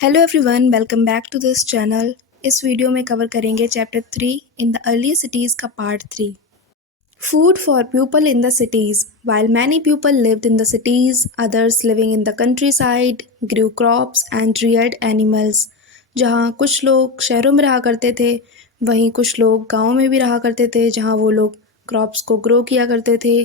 Hello everyone, welcome back to this channel. इस video में cover करेंगे chapter 3 in the early cities का part 3। Food for people in the cities. While many people lived in the cities, others living in the countryside grew crops and reared animals. जहाँ कुछ लोग शहरों में रहा करते थे, वहीं कुछ लोग गाँव में भी रहा करते थे, जहाँ वो लोग क्रॉप्स को ग्रो किया करते थे,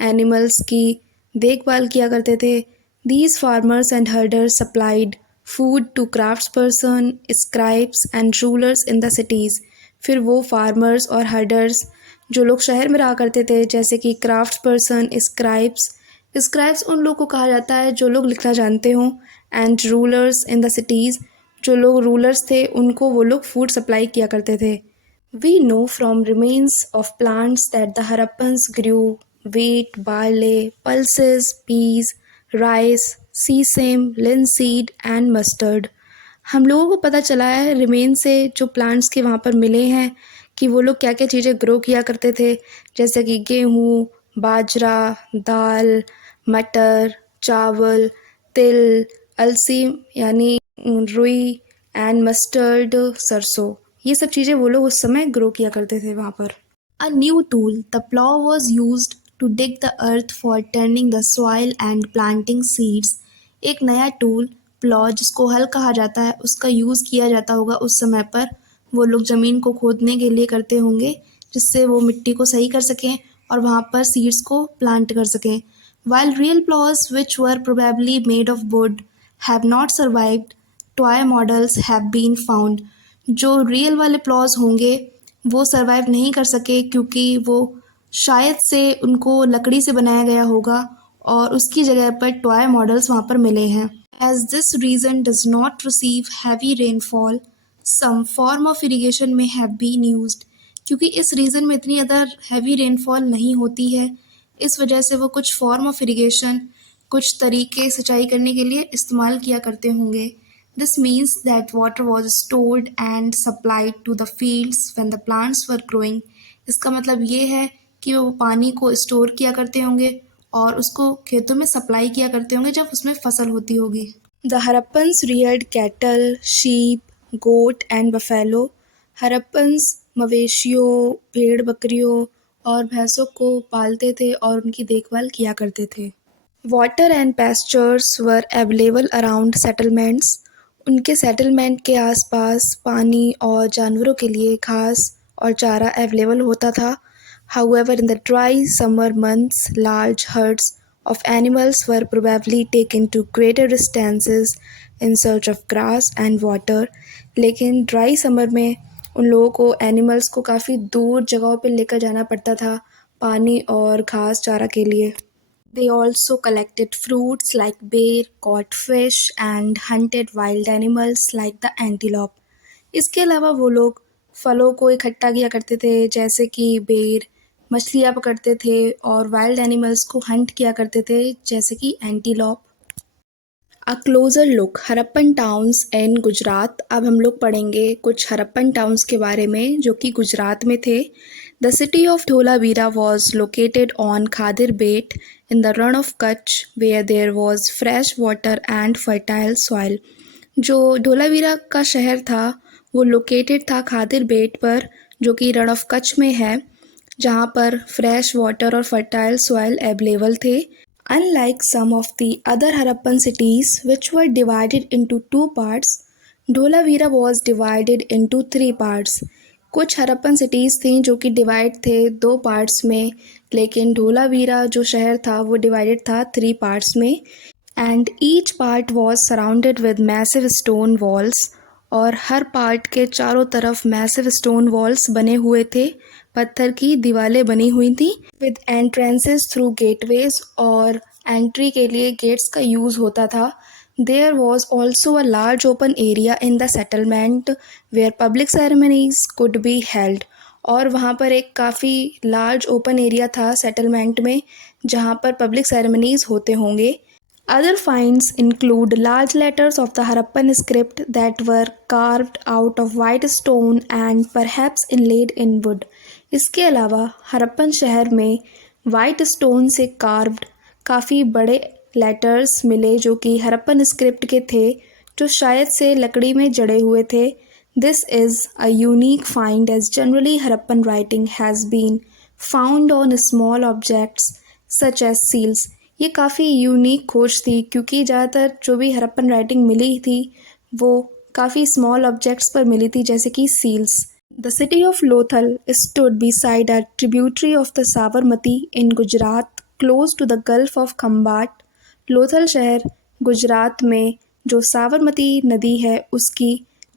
एनिमल्स की देखभाल किया करते थे। These farmers and herders supplied food to craftsperson, scribes and rulers in the cities। फिर वो फार्मर्स और हर्डर्स जो लोग शहर में रहा करते थे, जैसे कि क्राफ्ट पर्सन, स्क्राइब्स उन लोग को कहा जाता है जो लोग लिखना जानते हों, and rulers in the cities जो लोग रूलर्स थे उनको वो लोग फूड सप्लाई किया करते थे। We know from remains of plants that the Harappans grew wheat, barley, pulses, peas, rice, sesame, linseed and mustard। हम लोगों को पता चला है रिमेन से जो प्लांट्स के वहाँ पर मिले हैं कि वो लोग क्या क्या चीज़ें ग्रो किया करते थे, जैसे कि गेहूँ, बाजरा, दाल, मटर, चावल, तिल, अलसी यानी रुई एंड मस्टर्ड, सरसों। ये सब चीज़ें वो लोग उस समय ग्रो किया करते थे वहाँ पर। A new tool the plough was used to dig the earth for turning the soil and planting seeds. एक नया टूल प्लॉ, जिसको हल कहा जाता है, उसका यूज़ किया जाता होगा उस समय पर। वो लोग ज़मीन को खोदने के लिए करते होंगे, जिससे वो मिट्टी को सही कर सकें और वहाँ पर सीड्स को प्लांट कर सकें। While real ploughs which were probably made of wood have not survived, toy models have been found. जो रियल वाले प्लॉज होंगे वो सर्वाइव नहीं कर सके, क्योंकि वो शायद से उनको लकड़ी से बनाया गया होगा और उसकी जगह पर टॉय मॉडल्स वहाँ पर मिले हैं। As this region does not receive heavy rainfall, some form of irrigation may have been used. क्योंकि इस रीजन में इतनी ज़्यादा हैवी रेनफॉल नहीं होती है, इस वजह से वो कुछ फॉर्म ऑफ इरीगेशन, कुछ तरीके सिंचाई करने के लिए इस्तेमाल किया करते होंगे। This means that water was stored and supplied to the fields when the plants were growing। इसका मतलब ये है कि वो पानी को स्टोर किया करते होंगे और उसको खेतों में सप्लाई किया करते होंगे जब उसमें फसल होती होगी। The Harappans reared cattle, sheep, goat and buffalo। Harappans मवेशियों, भेड़ बकरियों और भैंसों को पालते थे और उनकी देखभाल किया करते थे। Water and pastures were available around settlements. उनके सेटलमेंट के आसपास पानी और जानवरों के लिए घास और चारा अवेलेबल होता था। However in the dry summer months large hertz of animals were probably taken to greater distances in search of grass and water। लेकिन ड्राई समर में उन लोगों को एनिमल्स को काफ़ी दूर जगहों पर लेकर जाना पड़ता था पानी और घास चारा के लिए। They also collected fruits like bear, caught fish and hunted wild animals like the antelope। इसके अलावा वो लोग फलों को इकट्ठा किया करते थे, जैसे कि बेर, मछलियाँ पकड़ते थे और वाइल्ड एनिमल्स को हंट किया करते थे, जैसे कि antelope. A closure look Harappan towns in Gujarat. अब हम लोग पढ़ेंगे कुछ हरप्पन टाउन्स के बारे में जो कि गुजरात में थे। The city of Dholavira was located on Khadir Bet in the Rann of Kutch where there was fresh water and fertile soil. जो धोलावीरा का शहर था वो लोकेटेड था खादिर बेट पर, जो कि रण ऑफ कच्छ में है, जहाँ पर फ्रेश वाटर और फर्टाइल सॉइल अवेलेबल थे। Unlike some of the other Harappan cities which were divided into two parts, Dholavira was divided into three parts। कुछ हरप्पन सिटीज़ थीं जो कि डिवाइड थे दो पार्ट्स में, लेकिन धोलावीरा जो शहर था वो डिवाइडेड था थ्री पार्ट्स में। And each part was surrounded with massive stone walls. और हर पार्ट के चारों तरफ मैसिव स्टोन वॉल्स बने हुए थे, पत्थर की दीवारें बनी हुई थी, विद एंट्रेंसेस थ्रू गेटवेज, और एंट्री के लिए गेट्स का यूज़ होता था। There was also a large open area in the settlement where public ceremonies could be held. और वहाँ पर एक काफ़ी लार्ज ओपन एरिया था सेटलमेंट में, जहाँ पर पब्लिक सेरेमनीज होते होंगे। Other finds include large letters of the Harappan script that were carved out of white stone and perhaps inlaid in wood। इसके अलावा हरप्पन शहर में वाइट स्टोन से कार्व्ड काफ़ी बड़े लेटर्स मिले जो कि हरप्पन स्क्रिप्ट के थे, जो शायद से लकड़ी में जड़े हुए थे। This is a unique find as generally Harappan writing has been found on small objects such as seals. ये काफ़ी यूनिक खोज थी क्योंकि ज़्यादातर जो भी हरप्पन राइटिंग मिली थी वो काफ़ी स्मॉल ऑब्जेक्ट्स पर मिली थी जैसे कि seals. The city of Lothal stood beside a tributary of the Sabarmati in Gujarat, close to the Gulf of Khambat. Lothal शहर गुजरात में जो साबरमती नदी है उसकी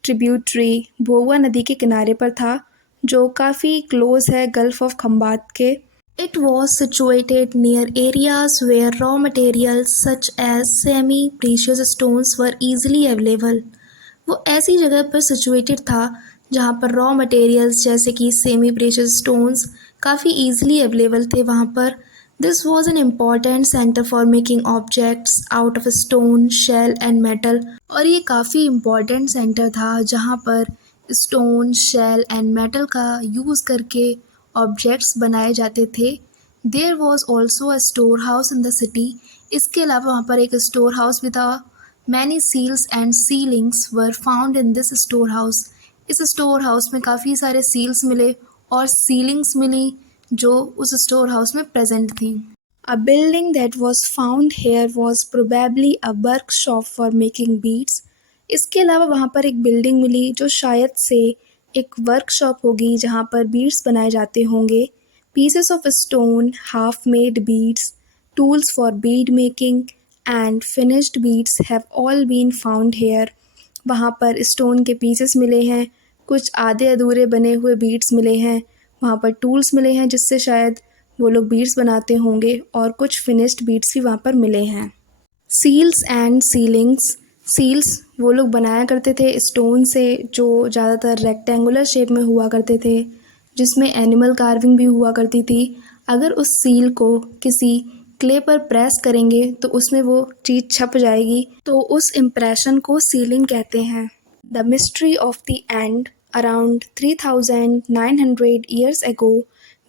ट्रिब्यूटरी भोगवा नदी के किनारे पर था, जो काफ़ी क्लोज है गल्फ ऑफ खम्बात के। It was situated near areas where raw materials such as semi-precious stones were easily available. वो ऐसी जगह पर सिचुएटेड था जहाँ पर रॉ मटेरियल्स जैसे कि सेमी प्रेशियस स्टोन्स काफ़ी ईजिली अवेलेबल थे वहाँ पर। This was an important centre for making objects out of stone shell and metal. और ये काफ़ी इम्पॉर्टेंट सेंटर था जहाँ पर स्टोन शेल एंड मेटल का यूज़ करके ऑब्जेक्ट्स बनाए जाते थे। There was also a store house in the city. इसके अलावा वहाँ पर एक स्टोर हाउस भी था। Many seals and sealings were found in this storehouse. इस स्टोर हाउस में काफ़ी सारे सील्स मिले और सीलिंग्स मिली जो उस स्टोर हाउस में प्रेजेंट थी। A building that was found here was probably a workshop for making beads. इसके अलावा वहाँ पर एक बिल्डिंग मिली जो शायद से एक वर्कशॉप होगी जहाँ पर बीड्स बनाए जाते होंगे। Pieces of stone, half-made beads, tools for bead making and finished beads have all been found here. वहाँ पर स्टोन के पीसेस मिले हैं, कुछ आधे अधूरे बने हुए बीड्स मिले हैं, वहाँ पर टूल्स मिले हैं जिससे शायद वो लोग बीड्स बनाते होंगे और कुछ फिनिश्ड बीड्स भी वहाँ पर मिले हैं। Seals and ceilings. सील्स वो लोग बनाया करते थे स्टोन से जो ज़्यादातर रेक्टेंगुलर शेप में हुआ करते थे, जिसमें एनिमल कार्विंग भी हुआ करती थी। अगर उस सील को किसी क्ले पर प्रेस करेंगे तो उसमें वो चीज़ छप जाएगी, तो उस इम्प्रेशन को सीलिंग कहते हैं। The mystery of the end. Around 3900 years ago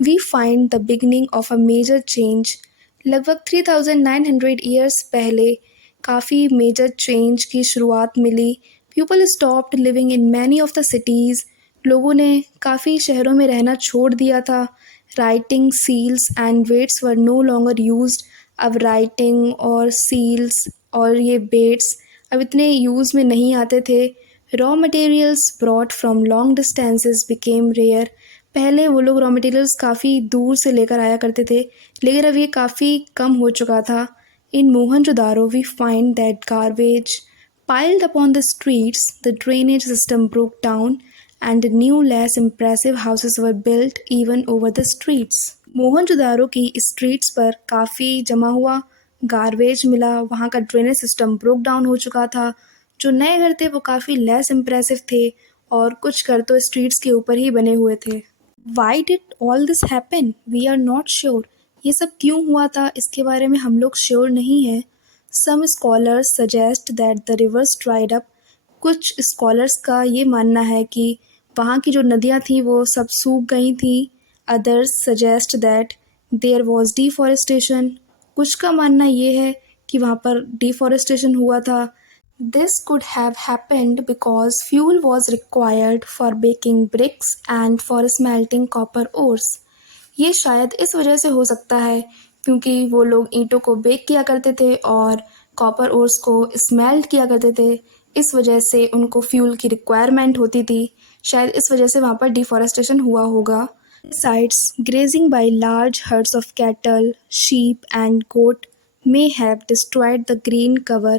we find the beginning of a major change. लगभग 3900 ईयर्स पहले काफ़ी मेजर चेंज की शुरुआत मिली। People stopped living in many of the cities. लोगों ने काफ़ी शहरों में रहना छोड़ दिया था। Writing seals and weights were no longer used. अब राइटिंग और सील्स और ये बेट्स अब इतने यूज़ में नहीं आते थे। Raw materials brought from long distances became rare. पहले वो लोग रॉ मटेरियल्स काफ़ी दूर से लेकर आया करते थे, लेकिन अब ये काफ़ी कम हो चुका था। In Mohenjodaro we find that garbage piled upon the streets, the drainage system broke down, and new, less impressive houses were built even over the streets. Mohenjodaro की स्ट्रीट्स पर काफ़ी जमा हुआ गार्बेज मिला, वहाँ का ड्रेनेज सिस्टम ब्रोक डाउन हो चुका था। जो नए घर थे वो काफ़ी लेस इम्प्रेसिव थे और कुछ घर तो स्ट्रीट्स के ऊपर ही बने हुए थे। Why did all this happen? We are not sure. ये सब क्यों हुआ था इसके बारे में हम लोग श्योर नहीं हैं। Some scholars suggest that the rivers dried up. कुछ स्कॉलर्स का ये मानना है कि वहाँ की जो नदियाँ थी वो सब सूख गई थी। Others suggest that there was deforestation. कुछ का मानना ये है कि वहाँ पर डिफॉरेस्टेशन हुआ था। This could have happened because fuel was required for baking bricks and for smelting copper ores. ये शायद इस वजह से हो सकता है क्योंकि वो लोग ईंटों को बेक किया करते थे और कॉपर ओर्स को स्मेल्ट किया करते थे। इस वजह से उनको फ्यूल की रिक्वायरमेंट होती थी। शायद इस वजह से वहाँ पर डिफॉरेस्टेशन हुआ होगा। Besides, grazing by large herds of cattle, sheep and goat may have destroyed the green cover.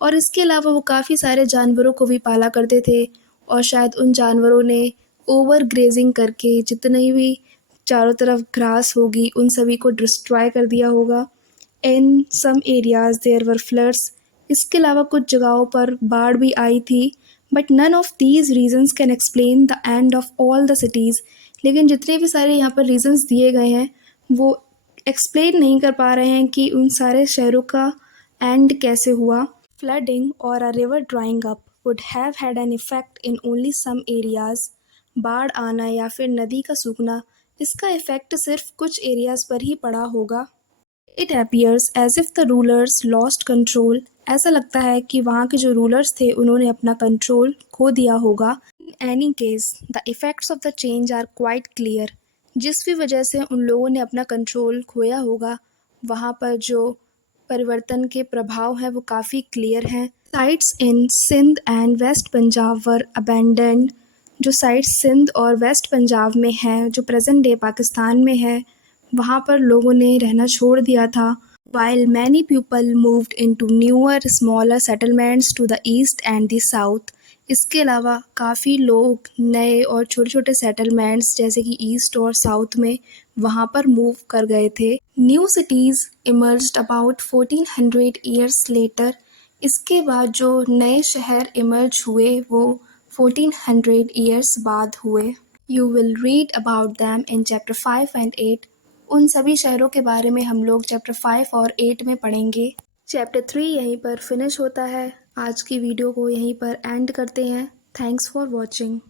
और इसके अलावा वो काफ़ी सारे जानवरों को भी पाला करते थे और शायद उन जानवरों ने ओवर ग्रेजिंग करके जितनी भी चारों तरफ ग्रास होगी उन सभी को डिस्ट्रॉय कर दिया होगा। In some areas there were floods. इसके अलावा कुछ जगहों पर बाढ़ भी आई थी। But none of these reasons can explain the end of all the cities. लेकिन जितने भी सारे यहाँ पर रीजन्स दिए गए हैं वो एक्सप्लेन नहीं कर पा रहे हैं कि उन सारे शहरों का एंड कैसे हुआ। Flooding or a river drying up would have had an effect in only some areas. बाढ़ आना या फिर नदी का सूखना, इसका इफ़ेक्ट सिर्फ कुछ एरियाज़ पर ही पड़ा होगा। It appears as if the rulers lost control. ऐसा लगता है कि वहाँ के जो रूलर्स थे उन्होंने अपना कंट्रोल खो दिया होगा. In any case, the effects of the change are quite clear. जिस भी वजह से उन लोगों ने अपना कंट्रोल खोया होगा, वहाँ पर जो परिवर्तन के प्रभाव हैं वो काफ़ी क्लियर हैं. Sites in Sindh and west Punjab were abandoned. जो साइट्स सिंध और वेस्ट पंजाब में हैं, जो प्रेजेंट डे पाकिस्तान में है, वहाँ पर लोगों ने रहना छोड़ दिया था. While many people moved into newer, smaller settlements to the east and the south. इसके अलावा काफ़ी लोग नए और छोटे छोटे सेटलमेंट्स जैसे कि ईस्ट और साउथ में वहाँ पर मूव कर गए थे. New cities emerged about 1400 years later. इसके बाद जो नए शहर इमर्ज हुए वो 1400 ईयर्स बाद हुए. You will read about them in chapter 5 and 8. उन सभी शहरों के बारे में हम लोग चैप्टर 5 और 8 में पढ़ेंगे. चैप्टर 3 यहीं पर फिनिश होता है. आज की वीडियो को यहीं पर एंड करते हैं. Thanks for watching.